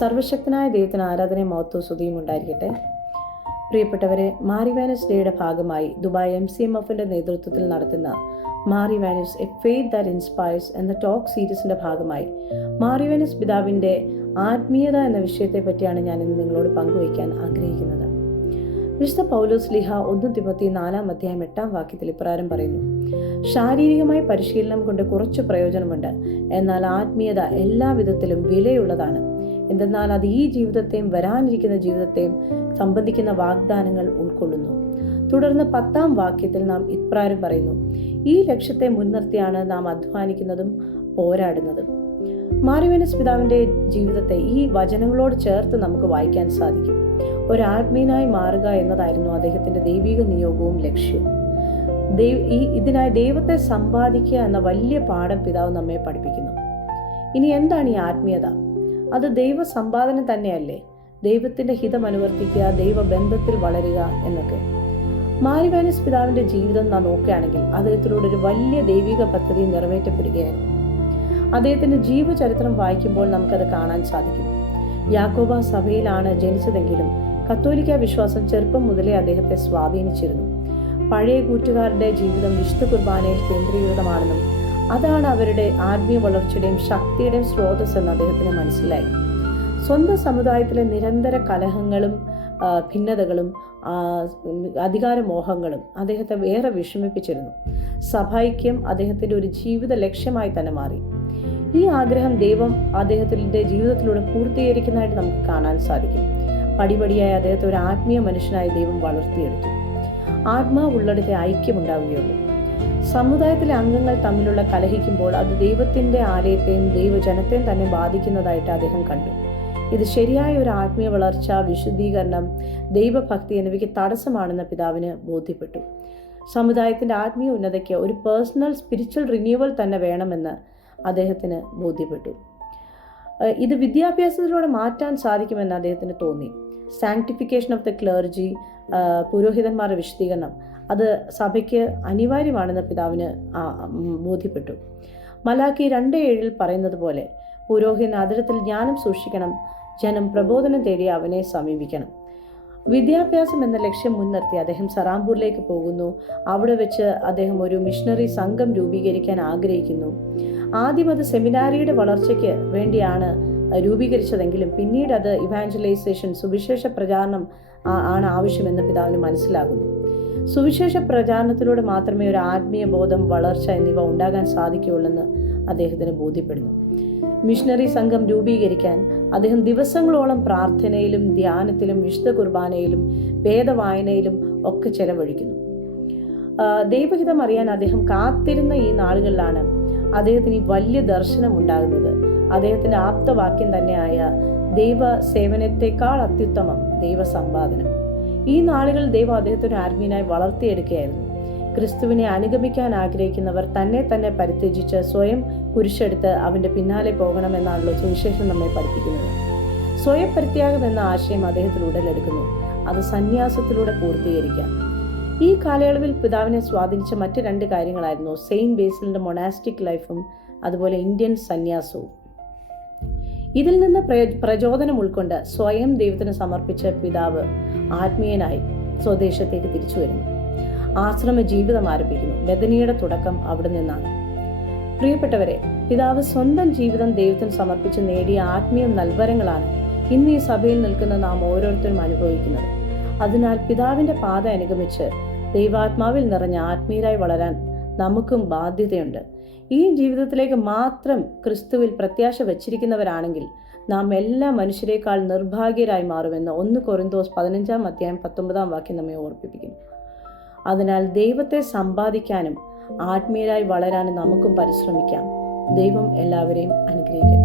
സർവശക്തനായ ദൈവത്തിന് ആരാധനയും മഹത്വവും സ്തുതിയും ഉണ്ടായിരിക്കട്ടെ. പ്രിയപ്പെട്ടവരെ, മാറി വാനസ് ഡേയുടെ ഭാഗമായി ദുബായ് MCMFന്റെ നേതൃത്വത്തിൽ നടത്തുന്ന മാറി വാനസ് എ ഫെയ്ത്ത് ദാറ്റ് ഇൻസ്പയർസ് എന്ന ടോക്ക് സീരീസിന്റെ ഭാഗമായി മാറി വാനസ് പിതാവിന്റെ ആത്മീയത എന്ന വിഷയത്തെ പറ്റിയാണ് ഞാൻ ഇന്ന് നിങ്ങളോട് പങ്കുവയ്ക്കാൻ ആഗ്രഹിക്കുന്നത്. വിശുദ്ധ പൗലോസ് ശ്ലീഹ 1 തിമോത്തി 4:8 ഇപ്രകാരം പറയുന്നു: ശാരീരികമായ പരിശീലനം കൊണ്ട് കുറച്ച് പ്രയോജനമുണ്ട്, എന്നാൽ ആത്മീയത എല്ലാ വിധത്തിലും വിലയുള്ളതാണ്. എന്തെന്നാൽ അത് ഈ ജീവിതത്തെയും വരാനിരിക്കുന്ന ജീവിതത്തെയും സംബന്ധിക്കുന്ന വാഗ്ദാനങ്ങൾ ഉൾക്കൊള്ളുന്നു. തുടർന്ന് 10 നാം ഇപ്രകാരം പറയുന്നു: ഈ ലക്ഷ്യത്തെ മുൻനിർത്തിയാണ് നാം അധ്വാനിക്കുന്നതും പോരാടുന്നതും. മാറി വാനസ് പിതാവിന്റെ ജീവിതത്തെ ഈ വചനങ്ങളോട് ചേർത്ത് നമുക്ക് വായിക്കാൻ സാധിക്കും. ഒരാത്മീയനായി മാറുക എന്നതായിരുന്നു അദ്ദേഹത്തിന്റെ ദൈവിക നിയോഗവും ലക്ഷ്യവും. ഇതിനായി ദൈവത്തെ സമ്പാദിക്കുക എന്ന വലിയ പാഠം പിതാവ് നമ്മെ പഠിപ്പിക്കുന്നു. ഇനി എന്താണ് ഈ ആത്മീയത? അത് ദൈവ സമ്പാദനം തന്നെയല്ലേ? ദൈവത്തിന്റെ ഹിതം അനുവർത്തിക്കുക, ദൈവബന്ധത്തിൽ വളരുക എന്നൊക്കെ. മാറി വാനസ് പിതാവിന്റെ ജീവിതം നാം നോക്കുകയാണെങ്കിൽ അദ്ദേഹത്തിലൂടെ ഒരു വലിയ ദൈവിക പദ്ധതി നിറവേറ്റപ്പെടുകയായിരുന്നു. അദ്ദേഹത്തിന്റെ ജീവചരിത്രം വായിക്കുമ്പോൾ നമുക്കത് കാണാൻ സാധിക്കും. യാക്കോബ സഭയിലാണ് ജനിച്ചതെങ്കിലും കത്തോലിക്ക വിശ്വാസം ചെറുപ്പം മുതലേ അദ്ദേഹത്തെ സ്വാധീനിച്ചിരുന്നു. പഴയ കൂറ്റുകാരുടെ ജീവിതം വിശുദ്ധ കുർബാനയിൽ കേന്ദ്രീകൃതമാണെന്നും അതാണ് അവരുടെ ആത്മീയ വളർച്ചയുടെയും ശക്തിയുടെയും സ്രോതസ് എന്ന് അദ്ദേഹത്തിന് മനസ്സിലായി. സ്വന്തം സമുദായത്തിലെ നിരന്തര കലഹങ്ങളും ഭിന്നതകളും അധികാരമോഹങ്ങളും അദ്ദേഹത്തെ ഏറെ വിഷമിപ്പിച്ചിരുന്നു. സഭൈക്യം അദ്ദേഹത്തിന്റെ ഒരു ജീവിത ലക്ഷ്യമായി തന്നെ മാറി. ഈ ആഗ്രഹം ദൈവം അദ്ദേഹത്തിന്റെ ജീവിതത്തിലൂടെ പൂർത്തീകരിക്കുന്നതായിട്ട് നമുക്ക് കാണാൻ സാധിക്കും. പടിപടിയായി അദ്ദേഹത്തെ ഒരു ആത്മീയ മനുഷ്യനായി ദൈവം വളർത്തിയെടുത്തു. ആത്മാവുള്ളിടത്തെ ഐക്യമുണ്ടാവുകയുള്ളൂ. സമുദായത്തിലെ അംഗങ്ങൾ തമ്മിലുള്ള കലഹിക്കുമ്പോൾ അത് ദൈവത്തിന്റെ ആലയത്തെയും ദൈവജനത്തെയും തന്നെ ബാധിക്കുന്നതായിട്ട് അദ്ദേഹം കണ്ടു. ഇത് ശരിയായ ഒരു ആത്മീയ വളർച്ച, വിശുദ്ധീകരണം, ദൈവഭക്തി എന്നിവയ്ക്ക് തടസ്സമാണെന്ന് പിതാവിന് ബോധ്യപ്പെട്ടു. സമുദായത്തിന്റെ ആത്മീയ ഉന്നതയ്ക്ക് ഒരു പേഴ്സണൽ സ്പിരിച്വൽ റിന്യൂവൽ തന്നെ വേണമെന്ന് അദ്ദേഹത്തിന് ബോധ്യപ്പെട്ടു. ഇത് വിദ്യാഭ്യാസത്തിലൂടെ മാറ്റാൻ സാധിക്കുമെന്ന് അദ്ദേഹത്തിന് തോന്നി. സാങ്ക്ടിഫിക്കേഷൻ ഓഫ് ദ ക്ലർജി, പുരോഹിതന്മാരുടെ വിശുദ്ധീകരണം, അത് സഭയ്ക്ക് അനിവാര്യമാണെന്ന് പിതാവിന് ബോധ്യപ്പെട്ടു. മലാക്കി 2:7 പറയുന്നത് പോലെ പുരോഹിതൻ അതിരത്തിൽ ജ്ഞാനം സൂക്ഷിക്കണം, ജനം പ്രബോധനം തേടി അവനെ സമീപിക്കണം. വിദ്യാഭ്യാസം എന്ന ലക്ഷ്യം മുൻനിർത്തി അദ്ദേഹം സറാംപൂരിലേക്ക് പോകുന്നു. അവിടെ വെച്ച് അദ്ദേഹം ഒരു മിഷണറി സംഘം രൂപീകരിക്കാൻ ആഗ്രഹിക്കുന്നു. ആദ്യം അത് സെമിനാരിയുടെ വളർച്ചയ്ക്ക് വേണ്ടിയാണ് രൂപീകരിച്ചതെങ്കിലും പിന്നീട് അത് ഇവാഞ്ചലൈസേഷൻ, സുവിശേഷ പ്രചാരണം ആണ് ആവശ്യമെന്ന് പിതാവിന് മനസ്സിലാകുന്നു. സുവിശേഷ പ്രചാരണത്തിലൂടെ മാത്രമേ ഒരു ആത്മീയ ബോധം, വളർച്ച എന്നിവ ഉണ്ടാകാൻ സാധിക്കുകയുള്ളെന്ന് അദ്ദേഹത്തിന് ബോധ്യപ്പെടുന്നു. മിഷണറി സംഘം രൂപീകരിക്കാൻ അദ്ദേഹം ദിവസങ്ങളോളം പ്രാർത്ഥനയിലും ധ്യാനത്തിലും വിശുദ്ധ കുർബാനയിലും വേദവായനയിലും ഒക്കെ ചെലവഴിക്കുന്നു. ദൈവഹിതം അറിയാൻ അദ്ദേഹം കാത്തിരുന്ന ഈ നാളുകളിലാണ് അദ്ദേഹത്തിന് ഈ വലിയ ദർശനം ഉണ്ടാകുന്നത്. അദ്ദേഹത്തിന്റെ ആപ്തവാക്യം തന്നെയായ ദൈവ സേവനത്തെക്കാൾ അത്യുത്തമം ദൈവ സമ്പാദനം. ഈ നാളുകൾ ദൈവം അദ്ദേഹത്തിന് ആത്മീയനായി വളർത്തിയെടുക്കുകയായിരുന്നു. ക്രിസ്തുവിനെ അനുഗമിക്കാൻ ആഗ്രഹിക്കുന്നവർ തന്നെ പരിത്യജിച്ച് സ്വയം കുരിശെടുത്ത് അവന്റെ പിന്നാലെ പോകണമെന്നാണല്ലോ സുവിശേഷം നമ്മെ പഠിപ്പിക്കുന്നത്. സ്വയം പരിത്യാഗം എന്ന ആശയം അദ്ദേഹത്തിൽ ഉടലെടുക്കുന്നു. അത് സന്യാസത്തിലൂടെ പൂർത്തീകരിക്കാം. ഈ കാലയളവിൽ പിതാവിനെ സ്വാധീനിച്ച മറ്റ് 2 കാര്യങ്ങളായിരുന്നു സെയിന്റ് ബേസിലിന്റെ മൊണാസ്റ്റിക് ലൈഫും അതുപോലെ ഇന്ത്യൻ സന്യാസവും. ഇതിൽ നിന്ന് പ്രചോദനം ഉൾക്കൊണ്ട് സ്വയം ദൈവത്തിന് സമർപ്പിച്ച പിതാവ് ആത്മീയനായി സ്വദേശത്തേക്ക് തിരിച്ചു വരുന്നു. ആശ്രമ ജീവിതം ആരംഭിക്കുന്നു. ബദനിയുടെ തുടക്കം അവിടെ നിന്നാണ്. പ്രിയപ്പെട്ടവരെ, പിതാവ് സ്വന്തം ജീവിതം ദൈവത്തിന് സമർപ്പിച്ച് നേടിയ ആത്മീയ നൽവരങ്ങളാണ് ഇന്ന് ഈ സഭയിൽ നിൽക്കുന്ന നാം ഓരോരുത്തരും അനുഭവിക്കുന്നത്. അതിനാൽ പിതാവിന്റെ പാത അനുഗമിച്ച് ദൈവാത്മാവിൽ നിറഞ്ഞ ആത്മീയരായി വളരാൻ നമുക്കും ബാധ്യതയുണ്ട്. ഈ ജീവിതത്തിലേക്ക് മാത്രം ക്രിസ്തുവിൽ പ്രത്യാശ വച്ചിരിക്കുന്നവരാണെങ്കിൽ നാം എല്ലാ മനുഷ്യരെക്കാൾ നിർഭാഗ്യരായി മാറുമെന്ന് 1 കൊരിന്തോസ് 15:19 നമ്മെ ഓർപ്പിപ്പിക്കുന്നു. അതിനാൽ ദൈവത്തെ സമ്പാദിക്കാനും ആത്മീയരായി വളരാനും നമുക്കും പരിശ്രമിക്കാം. ദൈവം എല്ലാവരെയും അനുഗ്രഹിക്കട്ടെ.